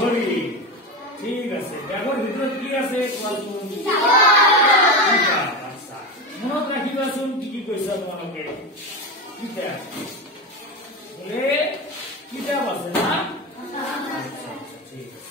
ঘড়ি ঠিক আছে ব্যাগের ভিতরে কি আছে আচ্ছা মনত রাখিবাচোন কি কি কৈছা তোমালোকে কিতাপ বলে কিতাপ আছে না আচ্ছা আচ্ছা ঠিক আছে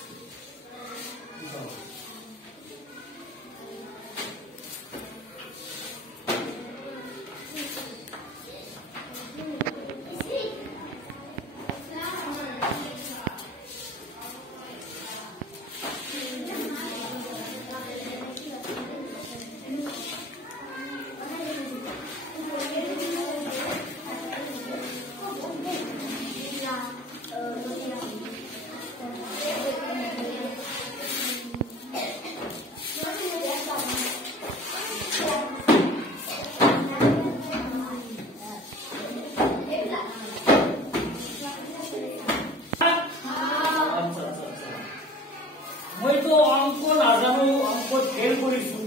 অঙ্ক নাজানো অঙ্ক ফেল কৰিছো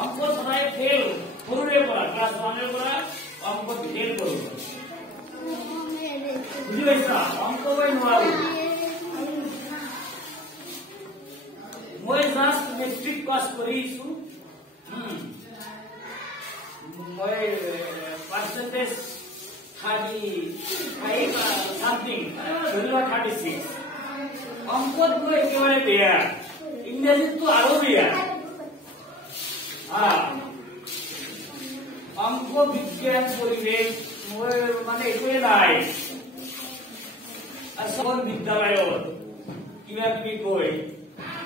অঙ্ক সদায় ফেল সৰুৰে পৰা ক্লাছ 1 ৰ পৰা অঙ্ক ফেল কৰিছো বুজি পাইছা অঙ্ক মই নোৱাৰো মই জাস্ট মেট্ৰিক পাস কৰিছো মই পাৰ্চেন্টেজ 35 something 36 অঙ্কত মই একেবাৰে বেয়া ইংৰাজীতো আৰু বেয়া অঙ্ক বিজ্ঞান পৰিৱেশ মই মানে একোৱে নাই আচল বিদ্যালয়ত কিবা কিবি কৈ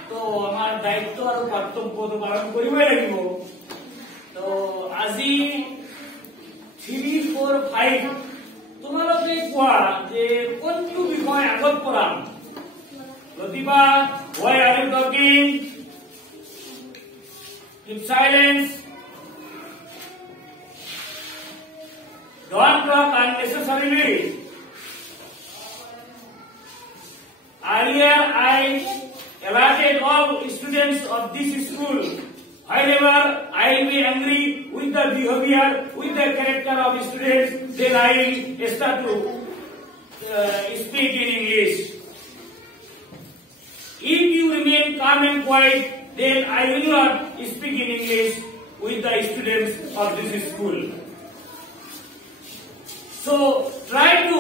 তো আমাৰ দায়িত্ব আৰু কৰ্তব্যটো পালন কৰিবই লাগিব তো আজি 3, 4, 5 তোমালোকে কোৱা যে কোনটো বিষয় আগত পঢ়াম Latifa, why are you talking? Keep silence. Don't talk unnecessarily. Earlier, I allotted all students of this school. However, I will be angry with the behavior, with the character of students. Then I will start to speak in English. If you remain calm and quiet, then I will not speak in English with the students of this school. So try to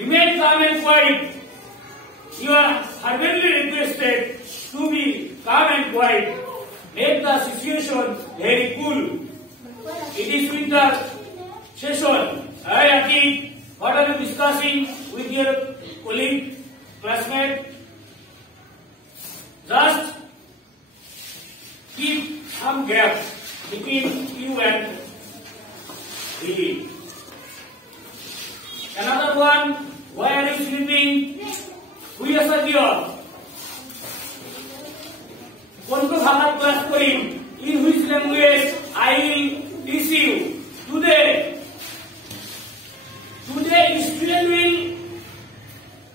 remain calm and quiet. You are fervently requested to be calm and quiet. Make the situation very cool. It is with the session. Hi Aki, what are you discussing with your colleague, classmate? Just keep some gap between you and me. Another one, why are you sleeping? Who is here? Konto bhagat class korim. In which language I will teach you. Today student will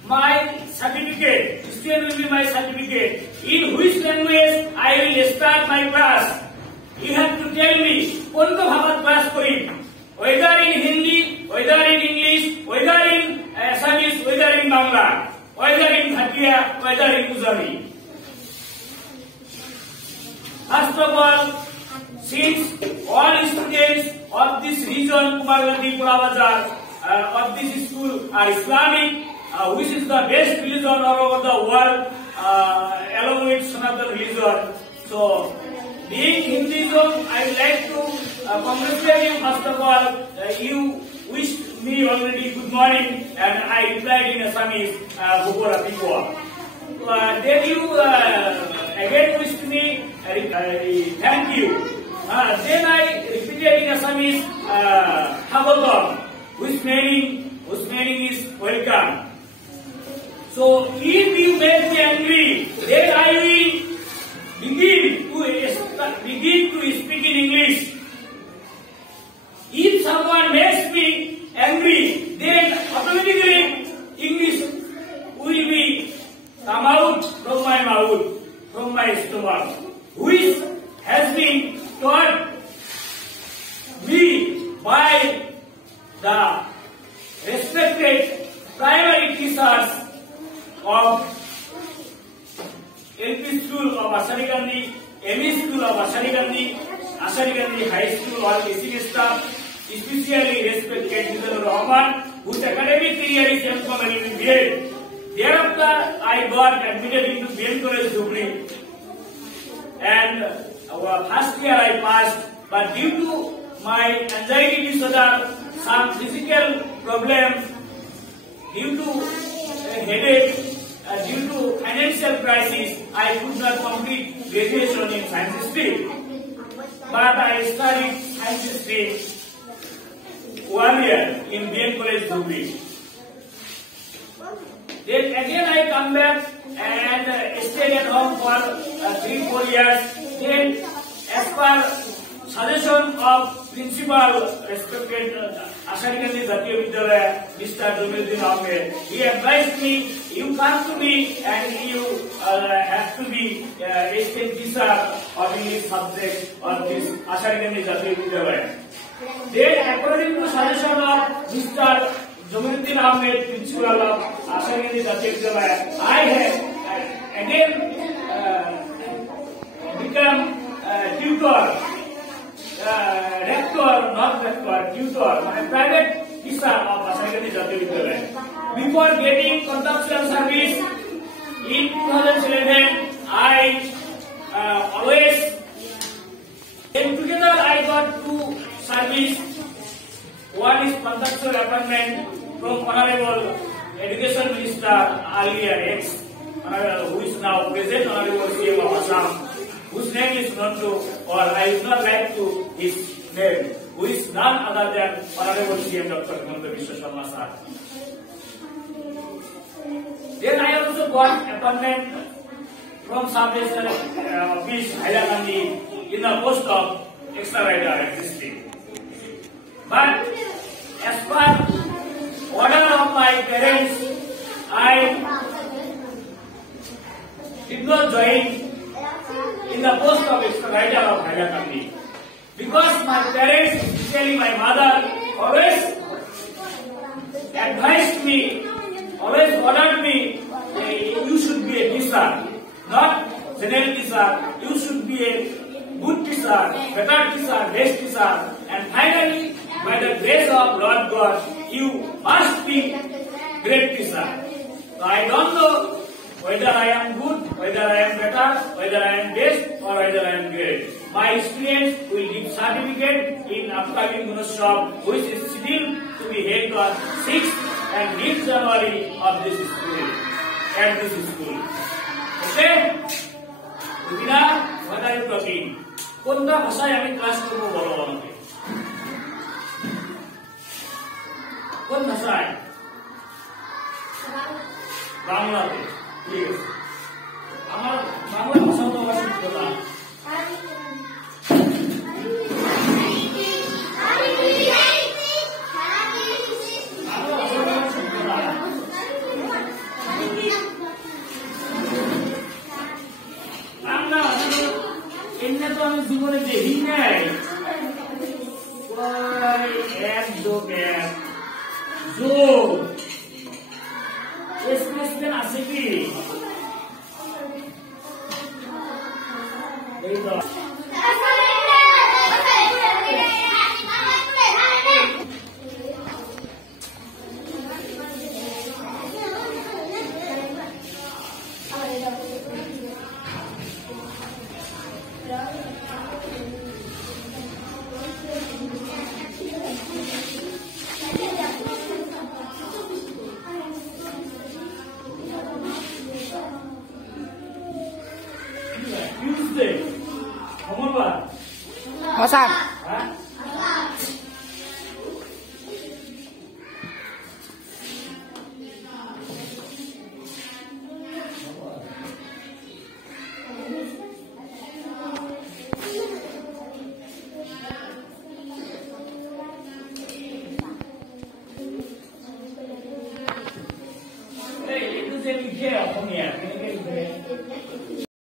my certificate. Student will be my certificate. In which language I will start my class? You have to tell me. Konto bhagat class korim. Whether in Hindi, whether in English, whether in Assamese, whether in Bangla, whether in Bhatia, whether in Gujari. First of all, since all students of this region, Kumargandi, Purabazar, of this school are Islamic, which is the best religion all over the world, along with Sanatana religion. So, being Hinduism, I would like to congratulate you. First of all, you wished me already good morning, and I replied in Assamese, Bukora Pikwa. Then you again wished me, thank you. Then I repeated in Assamese, Hagotam, whose meaning is welcome. So, if you make me angry, then I will begin to speak in English. If someone makes me angry, then automatically English will be come out from my mouth, from my stomach, which has been taught me by the respected primary teachers of LP School of Asarigandi, ME School of Asarigandi, Asarigandi High School, all basic staff, especially respected Mr. Rahman, whose academic career is informally in BEd. Thereafter, I got admitted into BM College Dhubri, and first year I passed, but due to my anxiety disorder, some physical problems, due to headache, due to financial crisis, I could not complete graduation in science stream. But I studied science stream 1 year in BM College Dhubri. Then again I come back and stayed at home for 3-4 years. Then as per suggestion of principal, respected Asarigandi Jatiya Vidyalaya, Mr. Jamiluddin Ahmed, he advised me, you come to me and you have to be a state teacher of English subject of this Asarigandi Jatiya Vidyalaya. Then according to suggestion of Mr. Jamiluddin Ahmed, principal of Asarigandi Jatiya Vidyalaya, I have again become tutor, rector, not rector, tutor, private teacher of Asarigandi Jatiya Vidyalaya. Before getting contractual service in 2011, I always, and together I got 2 service. One is contractual appointment from Honorable Education Minister earlier ex, who is now present Honorable CM of Assam, whose name is not to, or I would not like to his name, who is none other than Honorable CM Dr. Himanta Biswa Sharma sir. Then I also got appointment from Sub-Regional Office Hailakandi in the post of extra rider existing. But as per order of my parents, I did not join in the post of extra rider of Hailakandi, because my parents, especially my mother, always advised me, always ordered me, you should be a teacher, not general teacher. You should be a good teacher, better teacher, best teacher, and finally, by the grace of Lord God, you must be great teacher. So I don't know whether I am good, whether I am better, whether I am best, or whether I am great. My experience will give certificate in upcoming Gunoshav, which is scheduled to be held on 6th and 5th January of this school, at this school. Okay? Rubina, what are you talking? Konda bhashay ami class korbo bolo আমাকে? কোন ভাষায়? বাংলাতে। ঠিক আছে। আমার বাংলা ভাষা তো আমার শিখতে না। তো আমি জীবনে দেখি নাই, একদম আছে কি এই তো Masak. Hey, itu jadi kira punya.